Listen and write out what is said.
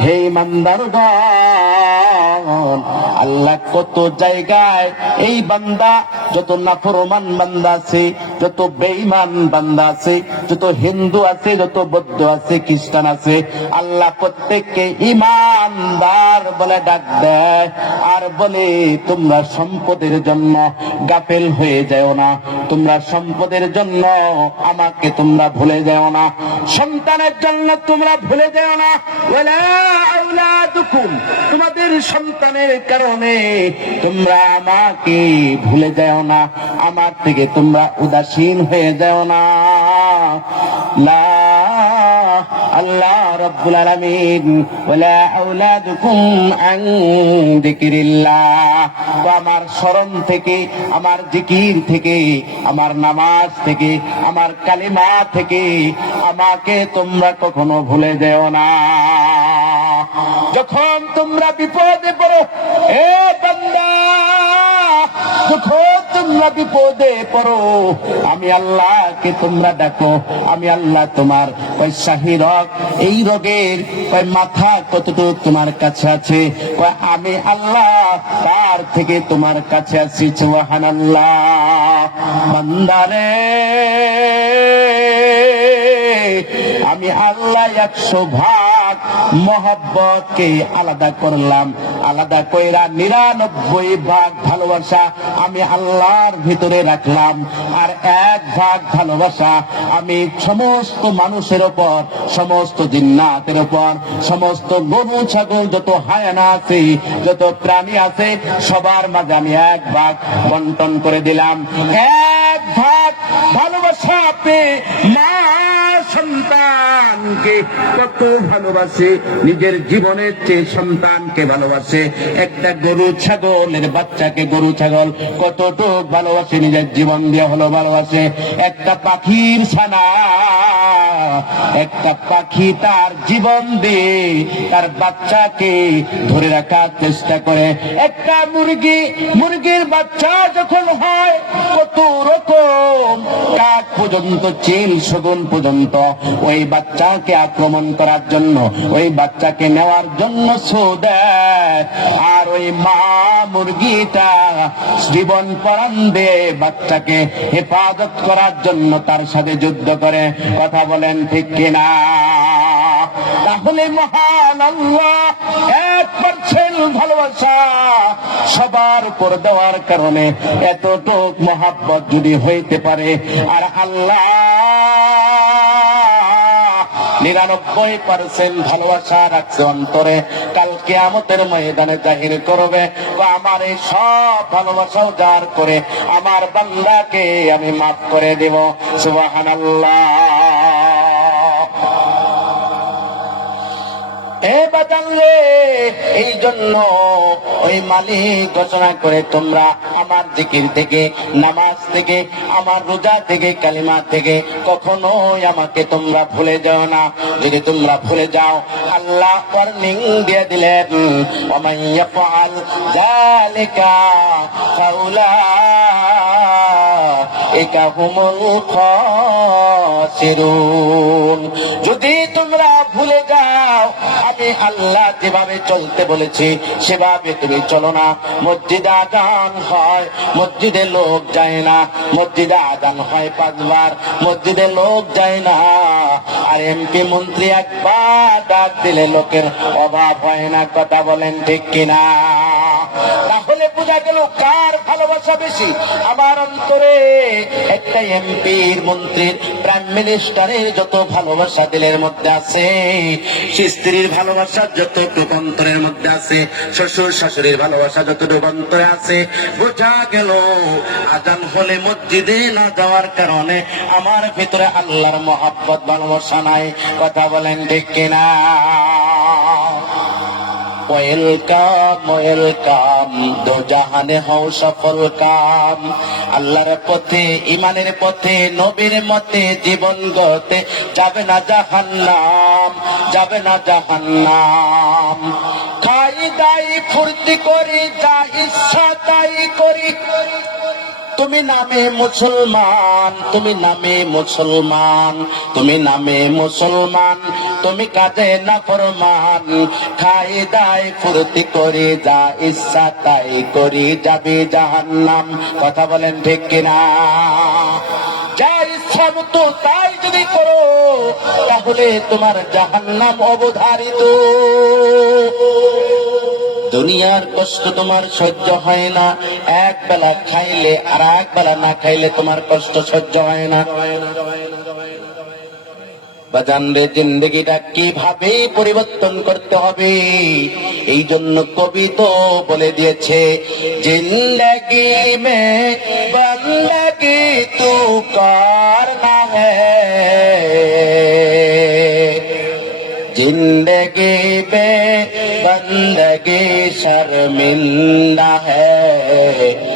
হে ইমানদারগণ আল্লাহ কত জায়গায় এই বান্দা, যত নাফরমান বান্দা আছে, যত বেইমান বান্দা আছে, যত হিন্দু আছে, যত বৌদ্ধ আছে, খ্রিস্টান আছে, আল্লাহ প্রত্যেককে ইমানদার বলে ডাক দেয়। আর বলে, তোমরা সম্পদের জন্য গাফেল হয়ে যাও না। তোমরা সম্পদের জন্য আমাকে তোমরা ভুলে যাও না। সন্তানের জন্য তোমরা ভুলে যেও না। তোমাদের সন্তানের কারণে তোমরা আমাকে ভুলে যাও না। আমার থেকে তোমরা উদাসীন হয়ে যাও না। লা আল্লাহ রব্বুল আলামিন, ওয়ালা আওলাদুকুম আন তো আমার স্মরণ থেকে, আমার জিকির থেকে, আমার নামাজ থেকে, আমার কালিমা থেকে, আমাকে তোমরা কখনো ভুলে যেও না। যখন তোমরা বিপদে পড়ো বিপদে পড়ো। আমি আল্লাহকে তোমরা ডাকো। আমি আল্লাহ তোমার ওই শাহী রোগ, এই রোগের ওই মাথা কতটুকু তোমার কাছে আছে? আমি আল্লাহ, তার থেকে তোমার কাছে আছি সুবহান আল্লাহ বান্দারে, আমি আল্লাহ একশো ভাগ মহব্বতকে আলাদা করলাম। আলাদা কইরা নিরানব্বই ভাগ ভালোবাসা আমি আল্লাহর ভিতরে রাখলাম। আর এক ভাগ ভালোবাসা আমি সমস্ত মানুষের উপর সমস্ত জিন্নাতের উপর সমস্ত গরু, ছাগল যত হায়ানা আছে, যত প্রাণী আছে, সবার মাঝে আমি এক ভাগ বন্টন করে দিলাম। এক ভাগ ভালোবাসা পেয়ে মা সন্তানকে কত ভালোবাসে, নিজের জীবনের চেয়ে সন্তানকে ভালোবাসে। একটা গরু ছাগলের বাচ্চাকে গরু ছাগল কতটুক ভালোবাসে, নিজের জীবন দিয়ে হলো ভালোবাসে। একটা পাখির ছানা, একটা পাখি তার জীবন দিয়ে তার বাচ্চাকে ধরে রাখার চেষ্টা করে। একটা মুরগি, মুরগির বাচ্চা যখন হয় পর্যন্ত, চিল শগুন পর্যন্ত, ওই বাচ্চাকে আক্রমণ করার জন্য, ওই বাচ্চাকে নেওয়ার জন্য আর ওই মা মুরগিটা জীবন পরাণ দিয়ে বাচ্চাকে হেফাজত করার জন্য তার সাথে যুদ্ধ করে। কথা বলেন ঠিক কিনা? তাহলে মহান আল্লাহ এক পার্সেন্ট ভালোবাসা সবার উপর দেওয়ার কারণে এতটুক মহাব্বত যদি হইতে পারে, আর আল্লাহ নিরানব্বই পার্সেন্ট ভালোবাসা রাখছে অন্তরে। কাল কেয়ামতের ময়দানে জাহির করবে আমার এই সব ভালোবাসাও যার করে আমার বান্দাকে আমি মাফ করে দেব। সুবাহান এই জন্য ওই মালিক ঘোষণা করে তোমরা আমার জিকির থেকে, নামাজ থেকে, আমার রোজা থেকে, কালিমা থেকে কখনোই আমাকে তোমরা ভুলে যাও না। যদি তোমরা ভুলে যাও, আল্লাহ ওয়ার্নিং দিয়ে দিলেন ওমান ইয়াফআল যালিকা যদি তোমরা ভুলে যাও, আমি আল্লাহ যেভাবে চলতে বলেছি, সেভাবে তুমি চলো না। মসজিদে আজান হয়, মসজিদে লোক যায় না। মসজিদে আজান হয় পাঁচবার, মসজিদে লোক যায় না। আর এমপি মন্ত্রী একবার ডাক দিলে লোকের অভাব হয় না, কথা বলেন ঠিক কিনা? বোঝা গেল, কার ভালোবাসা বেশি? আমার অন্তরে একটা এমপির মন্ত্রীর প্রাইম মিনিস্টারের যত ভালোবাসা দিলের মধ্যে আছে স্ত্রীর ভালোবাসা যত অন্তরের মধ্যে আছে, শ্বশুর শাশুড়ির ভালোবাসা যত অন্তরে আছে, বোঝা গেল, আজান হলে মসজিদে না যাওয়ার কারণে আমার ভিতরে আল্লাহর মহাব্বত ভালোবাসা নাই। কথা বলেন ঠিক কিনা? ওয়েলকাম ওয়েলকাম দো জাহানে হও সফল কাম। আল্লাহর পথে ইমানের পথে, নবীর মতে জীবন গতে যাবে না জাহান্নাম, যাবে না জাহান্নাম। খাই দাই, ফুর্তি করি, যা ইচ্ছা তাই করি। তুমি নামে মুসলমান, তুমি নামে মুসলমান, তুমি নামে মুসলমান, তুমি কাজে না ফরমান, খাই দায় ফুর্তি করে, যা ইচ্ছা তাই করি, যাবে জাহান্নাম। কথা বলেন ঠিক কিনা? যা ইচ্ছা মতো তাই যদি করো, তাহলে তোমার জাহান্নাম অবধারিত। দুনিয়ার কষ্ট তোমার সহ্য হয় না। এক বেলা খাইলে আর এক বেলা না খাইলে তোমার কষ্ট সহ্য হয় না। বাজান জিন্দগিটা কীভাবে পরিবর্তন করতে হবে? এই জন্য কবি তো বলে দিয়েছে, জিন্দগি মে বন্দগি তু করনা হ্যায় জিন্দগি মে बंदगी शर्मिंदा है